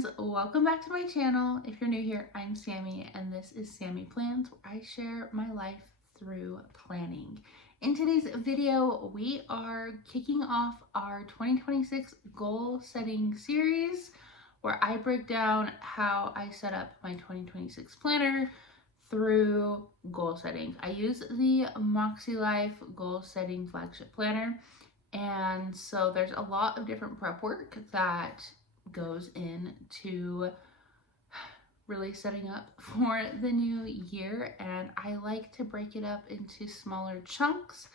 friends, welcome back to my channel. If you're new here, I'm Sammy and this is Sammy Plans, where I share my life through planning. In today's video, we are kicking off our 2026 goal setting series where I break down how I set up my 2026 planner through goal setting. I use the MäksēLife goal setting flagship planner, and so there's a lot of different prep work that goes into really setting up for the new year, and I like to break it up into smaller chunks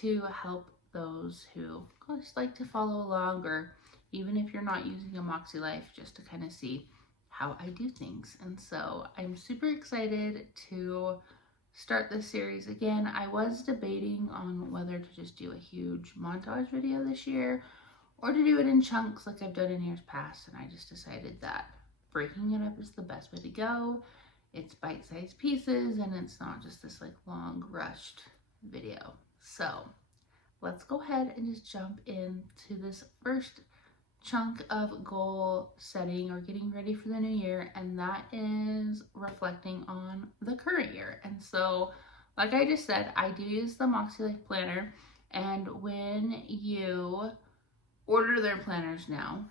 to help those who just like to follow along, or even if you're not using a MäksēLife, just to kind of see how I do things. And so I'm super excited to start this series again. I was debating on whether to just do a huge montage video this year or to do it in chunks like I've done in years past, and I just decided that breaking it up is the best way to go. It's bite-sized pieces and it's not just this like long rushed video. So let's go ahead and just jump into this first chunk of goal setting or getting ready for the new year, and that is reflecting on the current year. And so like I just said, I do use the MäksēLife planner, and when you order their planners now,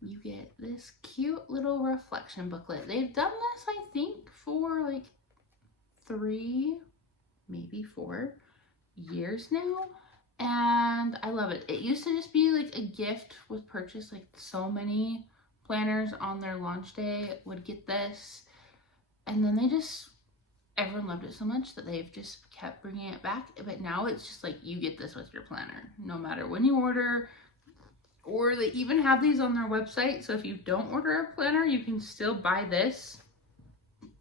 you get this cute little reflection booklet. They've done this, I think, for like 3, maybe 4 years now, and I love it. It used to just be like a gift with purchase. Like so many planners on their launch day would get this, and then everyone loved it so much that they've just kept bringing it back. But now it's just like you get this with your planner no matter when you order. Or they even have these on their website, so if you don't order a planner, you can still buy this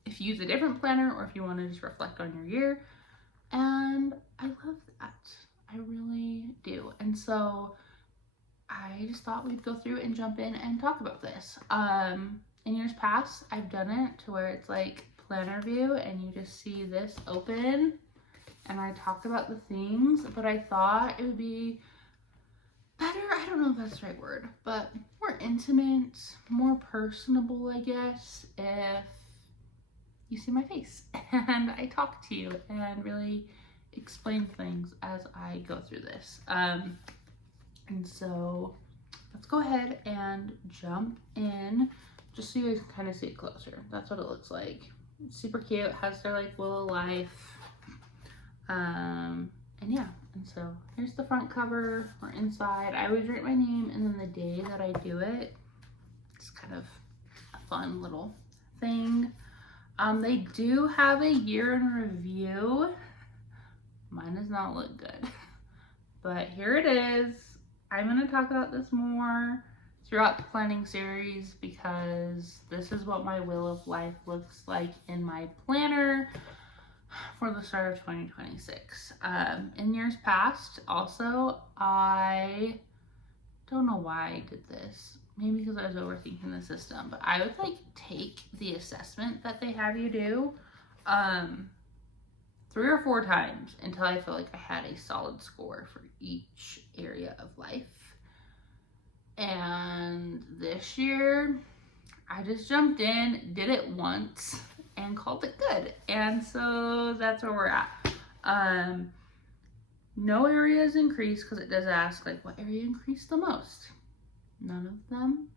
if you use a different planner or if you want to just reflect on your year. And I love that. I really do. And so I just thought we'd go through and jump in and talk about this. In years past, I've done it to where it's like planner view and you just see this open and I talk about the things, but I thought it would be better, I don't know if that's the right word, but more intimate, more personable, I guess, if you see my face and I talk to you and really explain things as I go through this. And so let's go ahead and jump in just so you guys can kind of see it closer. That's what it looks like. It's super cute, has their like Wheel of Life. And yeah, and so here's the front cover or inside. I always write my name and then the day that I do it. It's kind of a fun little thing. They do have a year in review. Mine does not look good, but here it is. I'm going to talk about this more throughout the planning series because this is what my Wheel of Life looks like in my planner for the start of 2026. In years past, also, I don't know why I did this. Maybe because I was overthinking the system, but I would like take the assessment that they have you do 3 or 4 times until I felt like I had a solid score for each area of life. And this year, I just jumped in, did it once, and called it good. And so that's where we're at. No areas increased because it does ask like what area increased the most. None of them.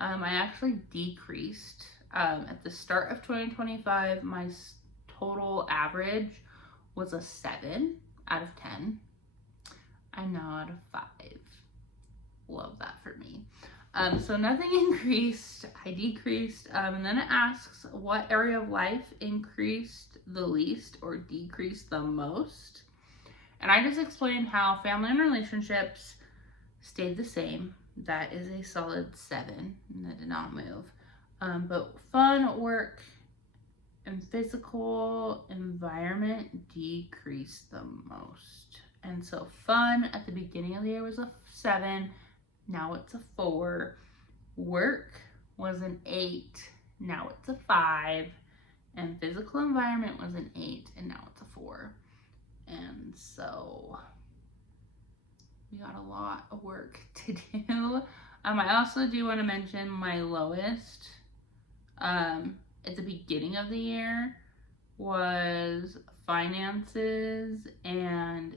I actually decreased. At the start of 2025, my total average was a 7 out of 10. I'm now out of 5. Love that for me. So nothing increased, I decreased, and then it asks what area of life increased the least or decreased the most. And I just explained how family and relationships stayed the same. That is a solid 7, and that did not move. But fun, work, and physical environment decreased the most. And so fun at the beginning of the year was a 7. Now it's a 4. Work was an 8. Now it's a 5. And physical environment was an 8. And now it's a 4. And so we got a lot of work to do. I also do want to mention my lowest at the beginning of the year was finances and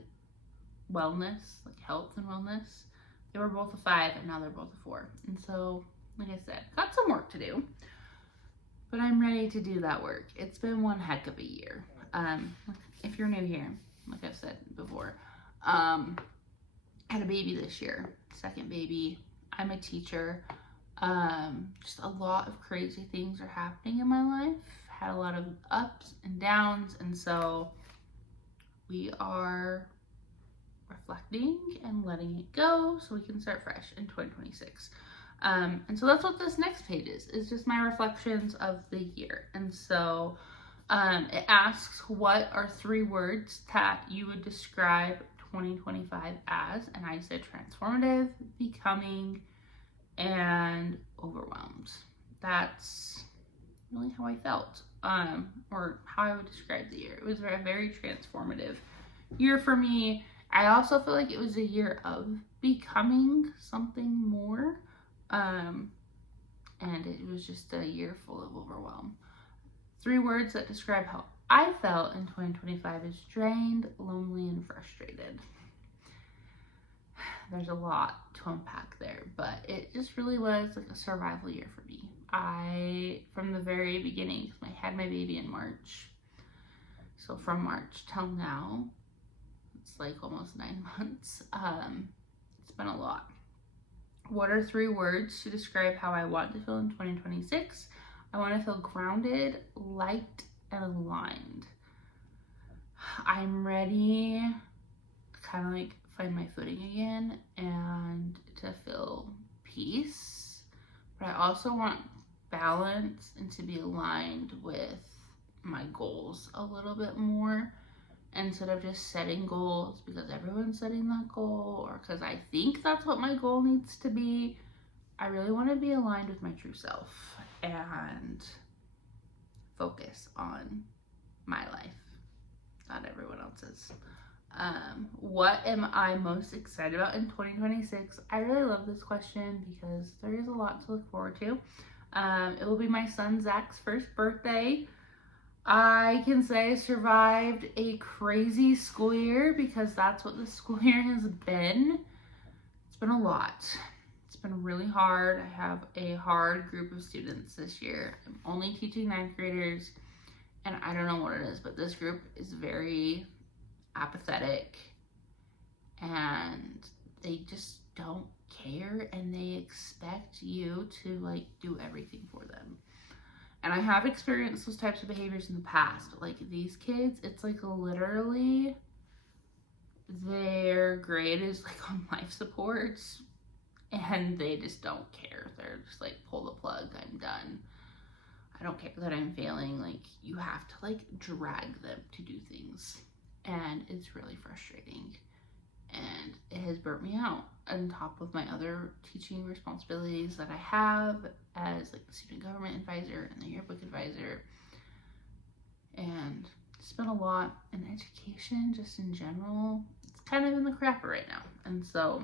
wellness, like health and wellness. They were both a 5 and now they're both a 4. And so, like I said, got some work to do, but I'm ready to do that work. It's been one heck of a year. If you're new here, like I've said before, had a baby this year, second baby. I'm a teacher. Just a lot of crazy things are happening in my life. Had a lot of ups and downs, and so we are reflecting and letting it go so we can start fresh in 2026. And so that's what this next page is just my reflections of the year. And so it asks, what are 3 words that you would describe 2025 as? And I said transformative, becoming, and overwhelmed. That's really how I felt, or how I would describe the year. It was a very transformative year for me. I also feel like it was a year of becoming something more, and it was just a year full of overwhelm. 3 words that describe how I felt in 2025 is drained, lonely, and frustrated. There's a lot to unpack there, but it just really was like a survival year for me. From the very beginning, I had my baby in March. So from March till now, it's like almost 9 months. It's been a lot. What are 3 words to describe how I want to feel in 2026? I want to feel grounded, light, and aligned. I'm ready to kind of like find my footing again and to feel peace. But I also want balance and to be aligned with my goals a little bit more, instead of just setting goals because everyone's setting that goal or because I think that's what my goal needs to be. I really want to be aligned with my true self and focus on my life, not everyone else's. What am I most excited about in 2026? I really love this question because there is a lot to look forward to. It will be my son Zach's first birthday. I can say I survived a crazy school year because that's what the school year has been. It's been a lot. It's been really hard. I have a hard group of students this year. I'm only teaching 9th graders, and I don't know what it is, but this group is very apathetic and they just don't care, and they expect you to like do everything for them. And I have experienced those types of behaviors in the past, but like these kids, it's like literally their grade is like on life supports and they just don't care. They're just like, pull the plug, I'm done. I don't care that I'm failing. Like, you have to like drag them to do things, and it's really frustrating. And it has burnt me out on top of my other teaching responsibilities that I have as like the student government advisor and the yearbook advisor. And it's been a lot in education, just in general. It's kind of in the crapper right now. And so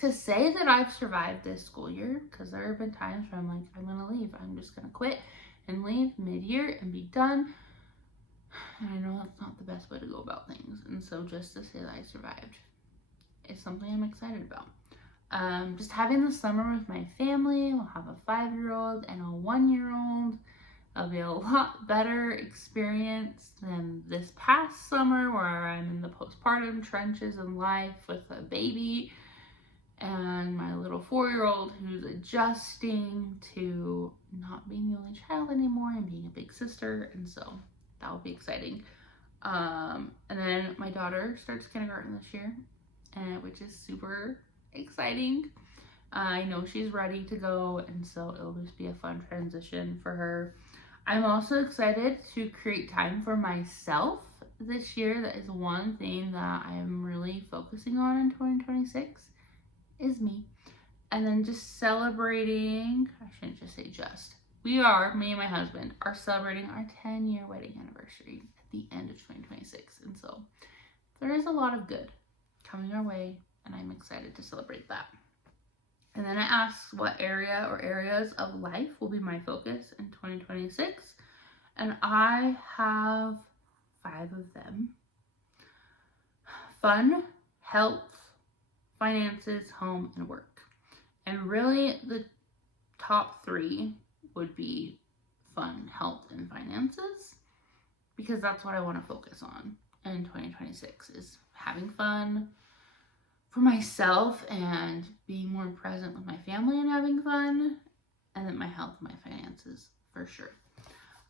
to say that I've survived this school year, because there have been times where I'm like, I'm going to leave. I'm just going to quit and leave mid-year and be done. And I know that's not the best way to go about things. And so just to say that I survived is something I'm excited about. Just having the summer with my family. We'll have a 5-year-old and a 1-year-old. It'll be a lot better experience than this past summer where I'm in the postpartum trenches in life with a baby and my little 4-year-old who's adjusting to not being the only child anymore and being a big sister. And so that will be exciting. And then my daughter starts kindergarten this year, which is super exciting. I know she's ready to go, and so it'll just be a fun transition for her. I'm also excited to create time for myself this year. That is one thing that I'm really focusing on in 2026 is me. And then just celebrating, I shouldn't just say just, me and my husband are celebrating our 10-year wedding anniversary at the end of 2026. And so there is a lot of good coming our way, and I'm excited to celebrate that. And then it asks what area or areas of life will be my focus in 2026. And I have 5 of them. Fun, health, finances, home, and work. And really the top 3 would be fun, health, and finances, because that's what I want to focus on in 2026 is having fun for myself and being more present with my family and having fun, and then my health and my finances for sure.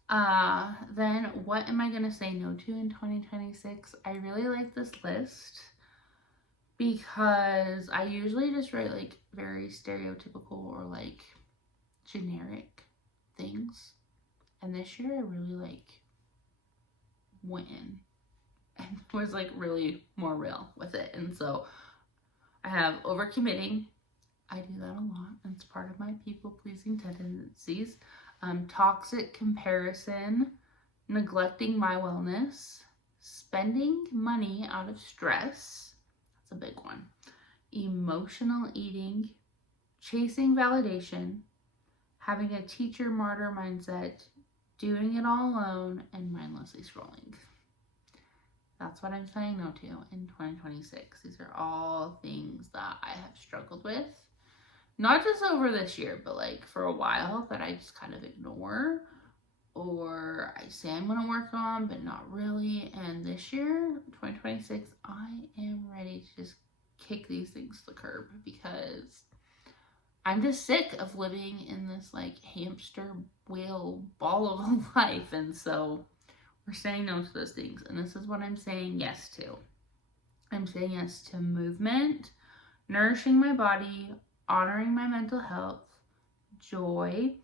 Then what am I going to say no to in 2026? I really like this list because I usually just write like very stereotypical or like generic things. And this year I really like went in and was like really more real with it. And so I have overcommitting. I do that a lot. It's part of my people-pleasing tendencies. Toxic comparison, neglecting my wellness, spending money out of stress. That's a big one. Emotional eating, chasing validation, having a teacher martyr mindset, doing it all alone, and mindlessly scrolling. That's what I'm saying no to in 2026. These are all things that I have struggled with. Not just over this year, but like for a while that I just kind of ignore or I say I'm going to work on, but not really. And this year, 2026, I am ready to just kick these things to the curb because I'm just sick of living in this like hamster wheel ball of a life. And so we're saying no to those things. And this is what I'm saying yes to. I'm saying yes to movement, nourishing my body, honoring my mental health, joy,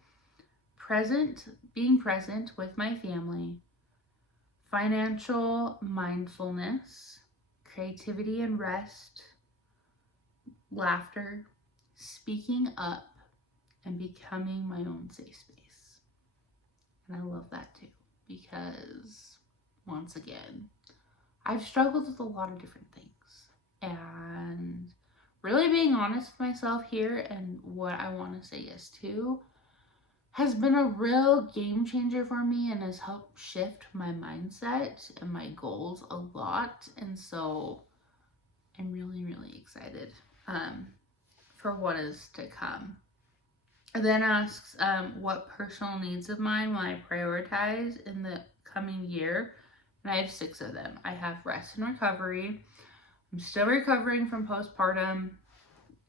being present with my family, financial mindfulness, creativity and rest, laughter, speaking up, and becoming my own safe space. And I love that too, because once again, I've struggled with a lot of different things. And really being honest with myself here and what I want to say yes to has been a real game changer for me and has helped shift my mindset and my goals a lot. And so I'm really, really excited for what is to come. It then asks what personal needs of mine will I prioritize in the coming year. And I have 6 of them. I have rest and recovery. I'm still recovering from postpartum.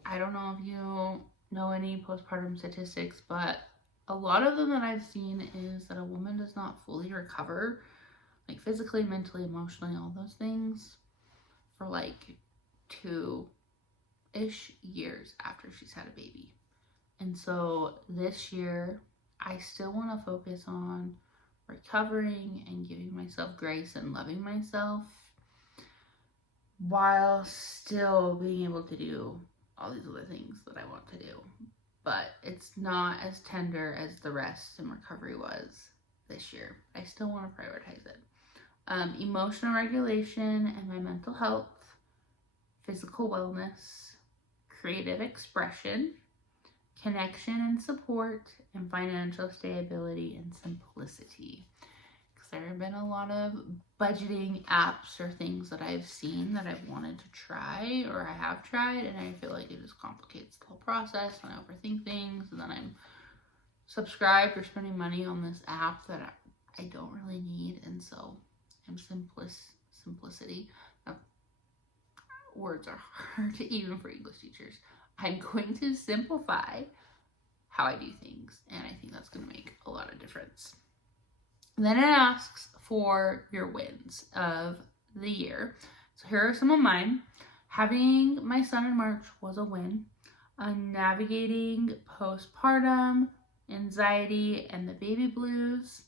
I don't know if you know any postpartum statistics, but a lot of them that I've seen is that a woman does not fully recover, like physically, mentally, emotionally, all those things, for like 2-ish years after she's had a baby. And so this year, I still want to focus on recovering and giving myself grace and loving myself while still being able to do all these other things that I want to do. But it's not as tender as the rest and recovery was this year. I still want to prioritize it. Emotional regulation and my mental health, physical wellness, creative expression, connection and support, and financial stability and simplicity. Because there have been a lot of budgeting apps or things that I've seen that I've wanted to try or I have tried, and I feel like it just complicates the whole process and I overthink things, and then I'm subscribed or spending money on this app that I don't really need. And so I'm simplicity. Words are hard even for English teachers. I'm going to simplify how I do things, and I think that's going to make a lot of difference. And then it asks for your wins of the year. So here are some of mine. Having my son in March was a win. Navigating postpartum, anxiety, and the baby blues.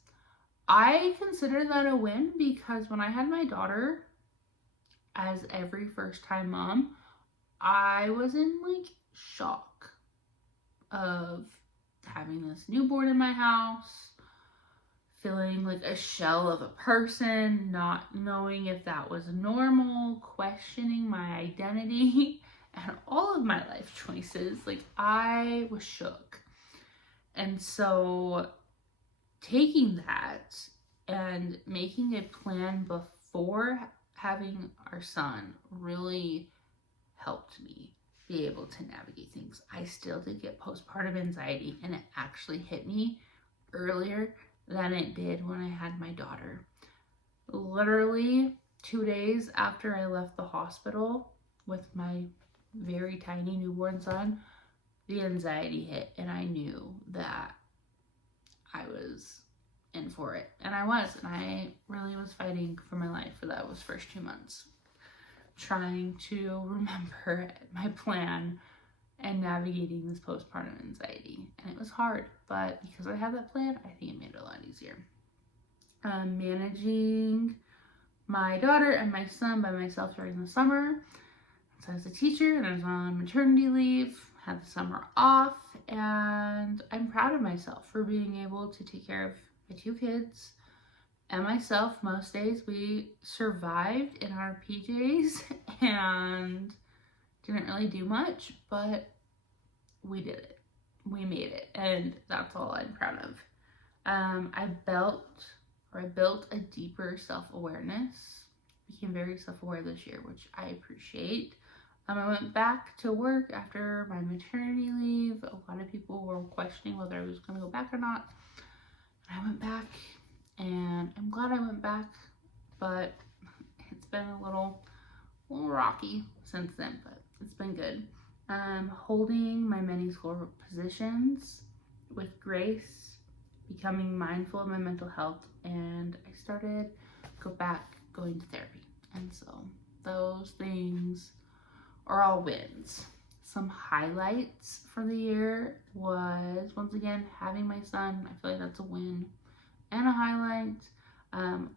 I consider that a win because when I had my daughter, as every first-time mom, I was in like shock of having this newborn in my house, feeling like a shell of a person, not knowing if that was normal, questioning my identity. and all of my life choices, like I was shook. And so taking that and making a plan before having our son really helped me be able to navigate things. I still did get postpartum anxiety, and it actually hit me earlier than it did when I had my daughter. Literally 2 days after I left the hospital with my very tiny newborn son, the anxiety hit, and I knew that I was in for it. And I really was fighting for my life for those first 2 months, trying to remember my plan and navigating this postpartum anxiety. And it was hard, but because I had that plan, I think it made it a lot easier. Managing my daughter and my son by myself during the summer. So I was a teacher and I was on maternity leave, had the summer off, and I'm proud of myself for being able to take care of my 2 kids and myself most days. We survived in our PJs and didn't really do much, but we did it. We made it, and that's all I'm proud of. I built a deeper self-awareness, became very self-aware this year, which I appreciate. I went back to work after my maternity leave. A lot of people were questioning whether I was going to go back or not. I went back, and I'm glad I went back, but it's been a little rocky since then, but it's been good. Holding my many school positions with grace, becoming mindful of my mental health, and I started going to therapy. And so those things are all wins. Some highlights for the year was, once again, having my son. I feel like that's a win and a highlight.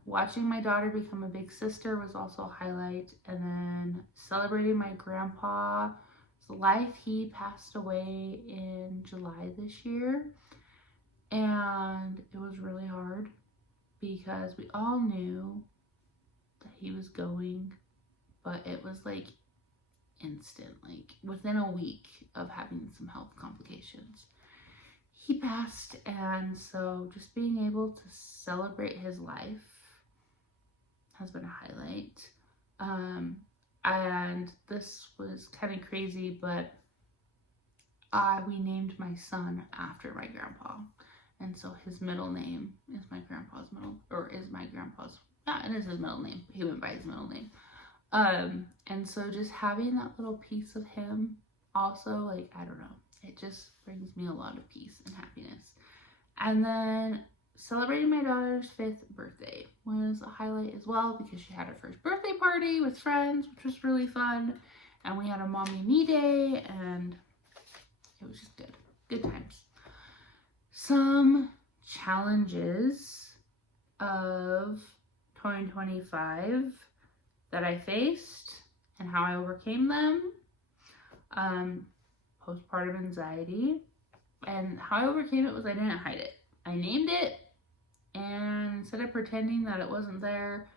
Watching my daughter become a big sister was also a highlight. And then celebrating my grandpa's life. He passed away in July this year. And it was really hard because we all knew that he was going, but it was like instant, like within a week of having some health complications, he passed. And so just being able to celebrate his life has been a highlight. And this was kind of crazy, but we named my son after my grandpa. And so his middle name is my grandpa's it is his middle name. He went by his middle name. And so just having that little piece of him also, like, I don't know, it just brings me a lot of peace and happiness. And then celebrating my daughter's 5th birthday was a highlight as well, because she had her first birthday party with friends, which was really fun. And we had a mommy me day, and it was just good times. Some challenges of 2025 that I faced and how I overcame them. Postpartum anxiety, and how I overcame it was I didn't hide it. I named it, and instead of pretending that it wasn't there,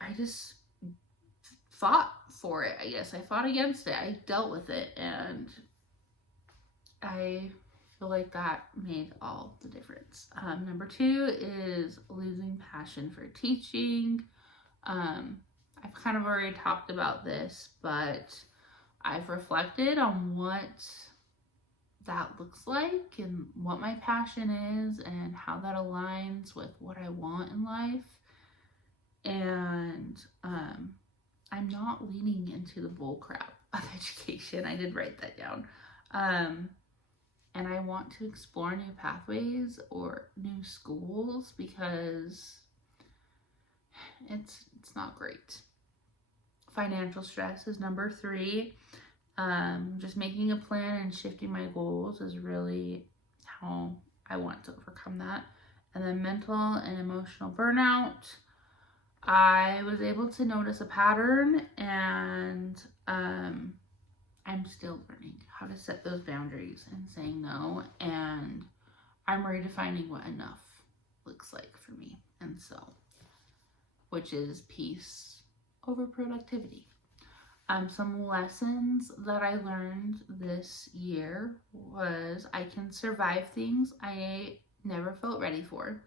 I just fought for it, I guess. I fought against it. I dealt with it, and I feel like that made all the difference. Number 2 is losing passion for teaching. I've kind of already talked about this, but I've reflected on what that looks like and what my passion is and how that aligns with what I want in life. And I'm not leaning into the bull crap of education. I did write that down. And I want to explore new pathways or new schools because it's not great. Financial stress is number 3. Just making a plan and shifting my goals is really how I want to overcome that. And then mental and emotional burnout. I was able to notice a pattern, and I'm still learning how to set those boundaries and saying no. And I'm redefining what enough looks like for me. And so, which is peace over productivity. Some lessons that I learned this year was I can survive things I never felt ready for.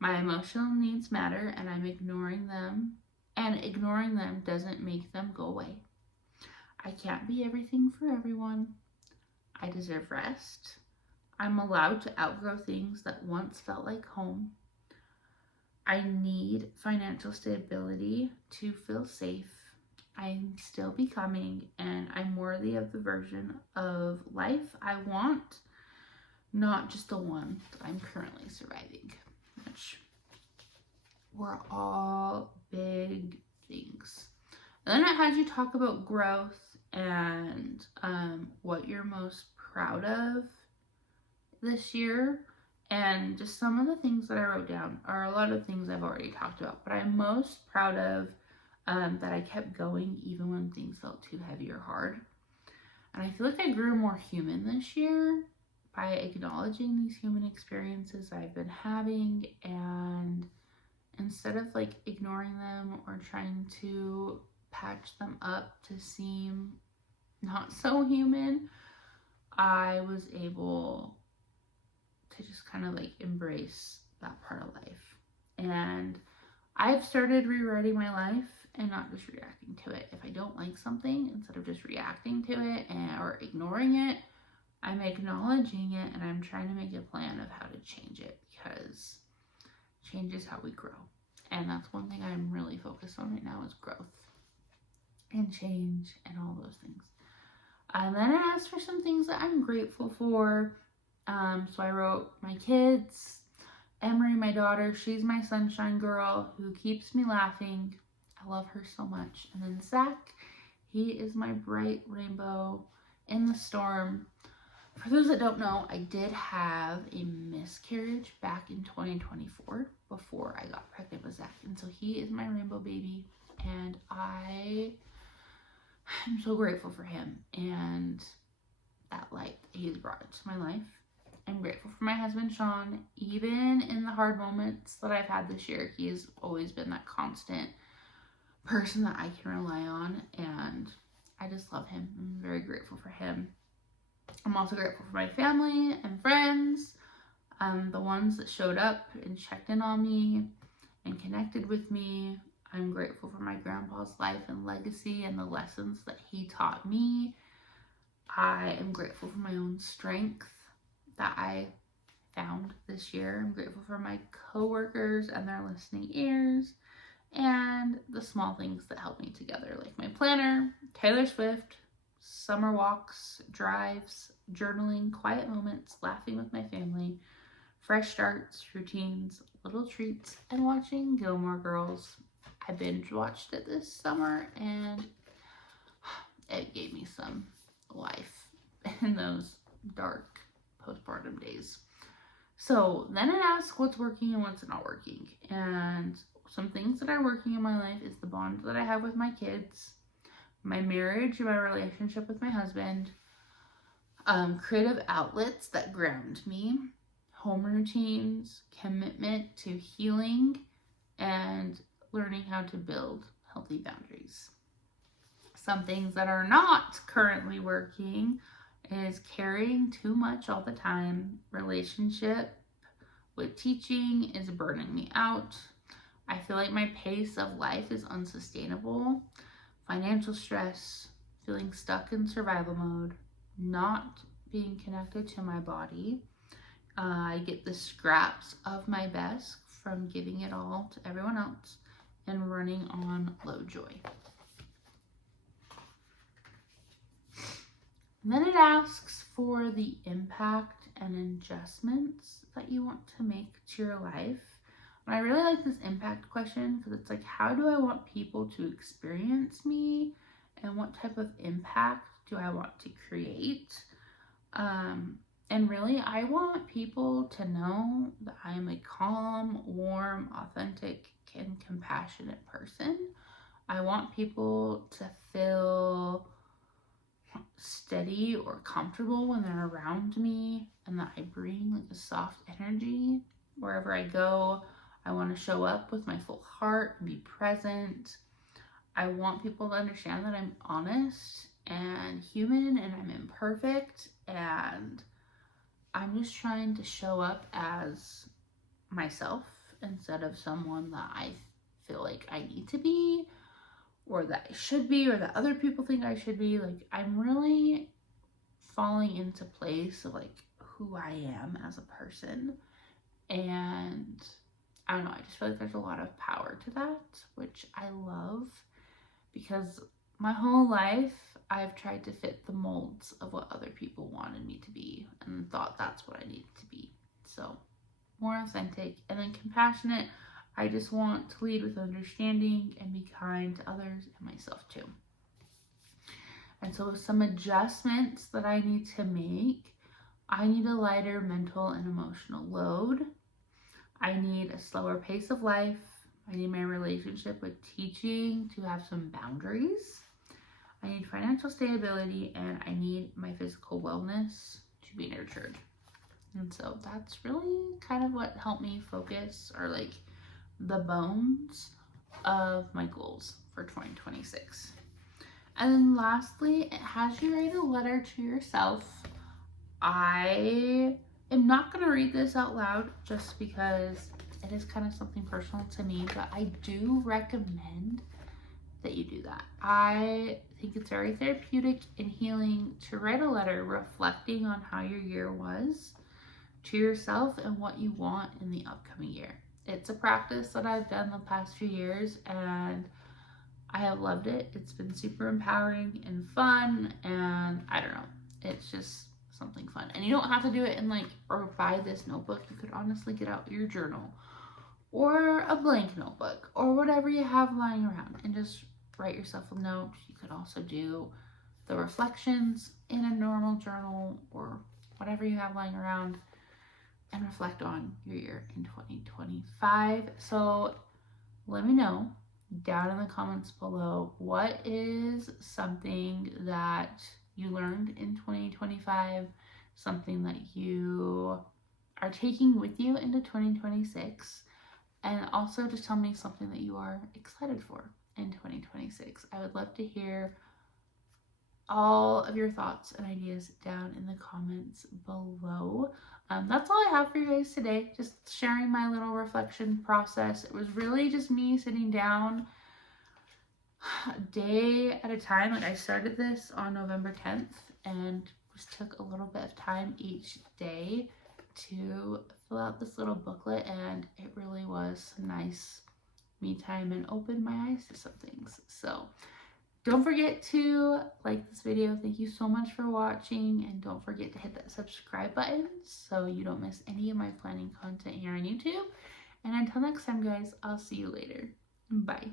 My emotional needs matter and I'm ignoring them, and ignoring them doesn't make them go away. I can't be everything for everyone. I deserve rest. I'm allowed to outgrow things that once felt like home. I need financial stability to feel safe. I'm still becoming, and I'm worthy of the version of life I want, not just the one that I'm currently surviving, which were all big things. And then it had you talk about growth and what you're most proud of this year. And just some of the things that I wrote down are a lot of things I've already talked about, but I'm most proud of that I kept going even when things felt too heavy or hard. And I feel like I grew more human this year by acknowledging these human experiences I've been having, and instead of like ignoring them or trying to patch them up to seem not so human, I was able to just kind of like embrace that part of life. And I've started rewriting my life and not just reacting to it. If I don't like something, instead of just reacting to it or ignoring it, I'm acknowledging it and I'm trying to make a plan of how to change it, because change is how we grow. And that's one thing I'm really focused on right now is growth and change and all those things. And then I asked for some things that I'm grateful for. So I wrote my kids, Emery, my daughter, she's my sunshine girl who keeps me laughing. I love her so much. And then Zach, he is my bright rainbow in the storm. For those that don't know, I did have a miscarriage back in 2024 before I got pregnant with Zach. And so he is my rainbow baby. And I'm so grateful for him and that light that he's brought into my life. I'm grateful for my husband, Sean. Even in the hard moments that I've had this year, he has always been that constant person that I can rely on, and I just love him. I'm very grateful for him. I'm also grateful for my family and friends, the ones that showed up and checked in on me and connected with me. I'm grateful for my grandpa's life and legacy and the lessons that he taught me. I am grateful for my own strength that I found this year. I'm grateful for my coworkers and their listening ears and the small things that help me together, like my planner, Taylor Swift, summer walks, drives, journaling, quiet moments, laughing with my family, fresh starts, routines, little treats, and watching Gilmore Girls. I binge watched it this summer and it gave me some life in those dark postpartum days. So then it asks what's working and what's not working. And some things that are working in my life is the bond that I have with my kids, my marriage and my relationship with my husband, creative outlets that ground me, home routines, commitment to healing, and learning how to build healthy boundaries. Some things that are not currently working is carrying too much all the time. Relationship with teaching is burning me out. I feel like my pace of life is unsustainable. Financial stress, feeling stuck in survival mode, not being connected to my body. I get the scraps of my best from giving it all to everyone else and running on low joy. And then it asks for the impact and adjustments that you want to make to your life. And I really like this impact question because it's like, how do I want people to experience me? And what type of impact do I want to create? And really, I want people to know that I am a calm, warm, authentic, and compassionate person. I want people to feel steady or comfortable when they're around me, and that I bring like a soft energy wherever I go. I want to show up with my full heart and be present. I want people to understand that I'm honest and human and I'm imperfect, and I'm just trying to show up as myself instead of someone that I feel like I need to be or that I should be or that other people think I should be. Like, I'm really falling into place of like who I am as a person. And I don't know, I just feel like there's a lot of power to that, which I love, because my whole life I've tried to fit the molds of what other people wanted me to be and thought that's what I needed to be. So more authentic and then compassionate. I just want to lead with understanding and be kind to others and myself too. And so with some adjustments that I need to make, I need a lighter mental and emotional load. I need a slower pace of life. I need my relationship with teaching to have some boundaries. I need financial stability, and I need my physical wellness to be nurtured. And so that's really kind of what helped me focus, or like the bones of my goals for 2026. And then lastly, it has you write a letter to yourself. I am not going to read this out loud just because it is kind of something personal to me, but I do recommend that you do that. I think it's very therapeutic and healing to write a letter reflecting on how your year was to yourself and what you want in the upcoming year. It's a practice that I've done the past few years, and I have loved it. It's been super empowering and fun, and I don't know, it's just something fun. And you don't have to do it in like, or buy this notebook. You could honestly get out your journal or a blank notebook or whatever you have lying around and just write yourself a note. You could also do the reflections in a normal journal or whatever you have lying around and reflect on your year in 2025. So let me know down in the comments below, what is something that you learned in 2025, something that you are taking with you into 2026, and also just tell me something that you are excited for in 2026. I would love to hear all of your thoughts and ideas down in the comments below. That's all I have for you guys today, just sharing my little reflection process. It was really just me sitting down a day at a time. Like, I started this on November 10th and just took a little bit of time each day to fill out this little booklet, and it really was some nice me time and opened my eyes to some things. So don't forget to like this video. Thank you so much for watching, and don't forget to hit that subscribe button so you don't miss any of my planning content here on YouTube. And until next time, guys, I'll see you later. Bye.